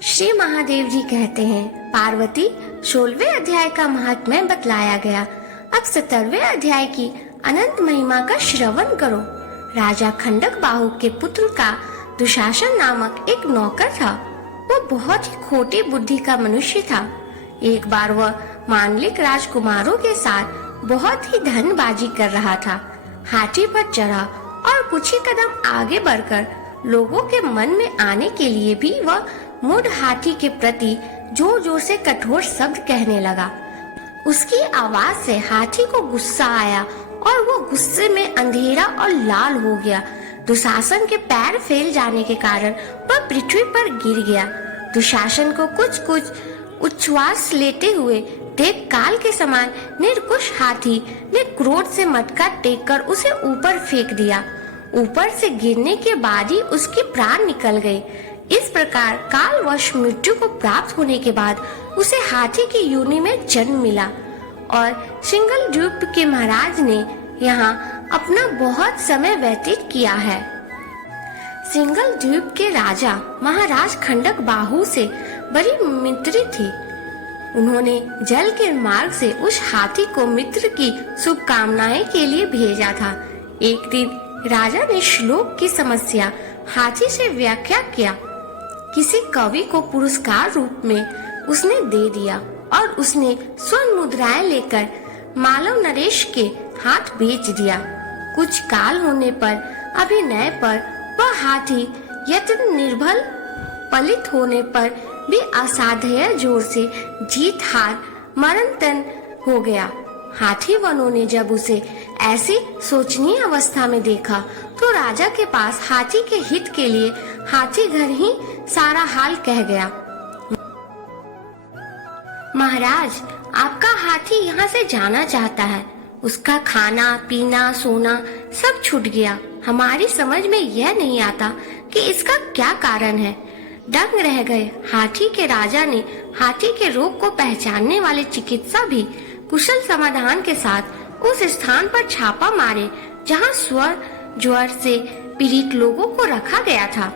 श्री महादेव जी कहते हैं, पार्वती 16वें अध्याय का महात्म्य बतलाया गया। अब 17वें अध्याय की अनंत महिमा का श्रवण करो। राजा खंडक बाहु के पुत्र का दुशासन नामक एक नौकर था। वह बहुत ही खोटी बुद्धि का मनुष्य था। एक बार वह मांडलिक राजकुमारों के साथ बहुत ही धनबाजी कर रहा था। हाथी पर चढ़ा और कुछ ही कदम आगे बढ़कर लोगों के मन में आने के लिए भी वह मूढ़ हाथी के प्रति जोर जोर से कठोर शब्द कहने लगा। उसकी आवाज से हाथी को गुस्सा आया और वो गुस्से में अंधेरा और लाल हो गया। दुशासन के पैर फैल जाने के कारण वह पृथ्वी पर गिर गया। दुशासन को कुछ उच्छ्वास लेते हुए देख काल के समान निर्कुश हाथी ने क्रोध से मटका टेक कर उसे ऊपर फेंक दिया। ऊपर से गिरने के बाद ही उसके प्राण निकल गए। इस प्रकार कालवश मृत्यु को प्राप्त होने के बाद उसे हाथी की योनि में जन्म मिला और सिंगल द्वीप के महाराज ने यहाँ अपना बहुत समय व्यतीत किया है। सिंगल द्वीप के राजा महाराज खंडक बाहु से बड़ी मित्र थी। उन्होंने जल के मार्ग से उस हाथी को मित्र की शुभकामनाएं के लिए भेजा था। एक दिन राजा ने श्लोक की समस्या हाथी से व्याख्या किया। किसी कवि को पुरस्कार रूप में उसने दे दिया और उसने स्वर्ण मुद्राएं लेकर मालव नरेश के हाथ बेच दिया। कुछ काल होने पर अभिनय पर वह हाथी यत्न निर्बल पलित होने पर भी असाध्य जोर से जीत हार मरणतन हो गया। हाथी वनों ने जब उसे ऐसी सोचनीय अवस्था में देखा तो राजा के पास हाथी के हित के लिए हाथी घर ही सारा हाल कह गया। महाराज, आपका हाथी यहाँ से जाना चाहता है। उसका खाना पीना सोना सब छूट गया। हमारी समझ में यह नहीं आता कि इसका क्या कारण है। दंग रह गए। हाथी के राजा ने हाथी के रोग को पहचानने वाले चिकित्सा भी कुशल समाधान के साथ उस स्थान पर छापा मारे जहाँ स्वर ज्वर से पीड़ित लोगों को रखा गया था।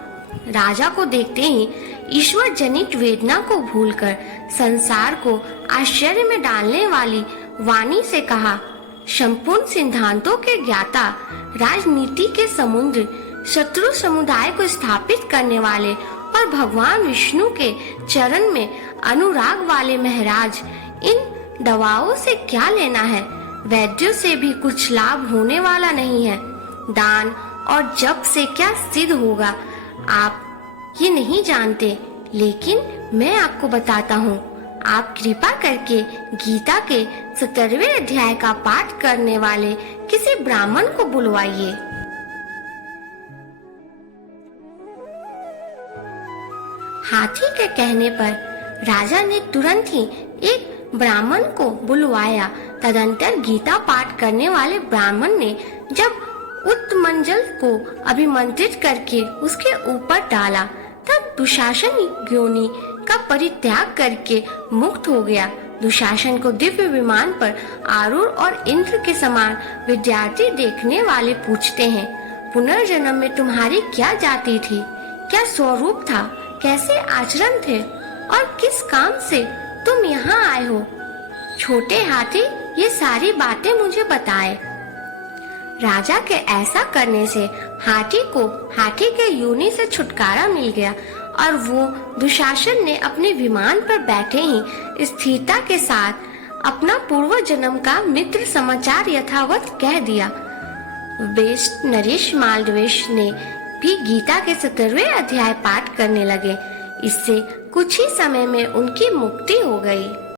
राजा को देखते ही ईश्वर जनित वेदना को भूलकर संसार को आश्चर्य में डालने वाली वाणी से कहा, संपूर्ण सिद्धांतों के ज्ञाता, राजनीति के समुद्र, शत्रु समुदाय को स्थापित करने वाले और भगवान विष्णु के चरण में अनुराग वाले महाराज, इन दवाओं से क्या लेना है। वैद्यों से भी कुछ लाभ होने वाला नहीं है। दान और जप से क्या सिद्ध होगा, आप ये नहीं जानते, लेकिन मैं आपको बताता हूँ। आप कृपा करके गीता के 17वें अध्याय का पाठ करने वाले किसी ब्राह्मण को बुलवाइए। हाथी के कहने पर राजा ने तुरंत ही एक ब्राह्मण को बुलवाया। तदंतर गीता पाठ करने वाले ब्राह्मण ने जब उत्तमंजल को अभिमंत्रित करके उसके ऊपर डाला, तब दुशासन योनि का परित्याग करके मुक्त हो गया। दुशासन को दिव्य विमान पर आरूढ़ और इंद्र के समान विद्यार्थी देखने वाले पूछते हैं, पुनर्जन्म में तुम्हारी क्या जाति थी, क्या स्वरूप था, कैसे आचरण थे और किस काम से तुम यहाँ आए हो। छोटे हाथी ये सारी बातें मुझे बताए। राजा के ऐसा करने से हाथी को हाथी के योनि से छुटकारा मिल गया और वो दुशासन ने अपने विमान पर बैठे ही स्थिरता के साथ अपना पूर्व जन्म का मित्र समाचार यथावत कह दिया। बेश नरेश मालदेश ने भी गीता के 17वें अध्याय पाठ करने लगे। इससे कुछ ही समय में उनकी मुक्ति हो गई।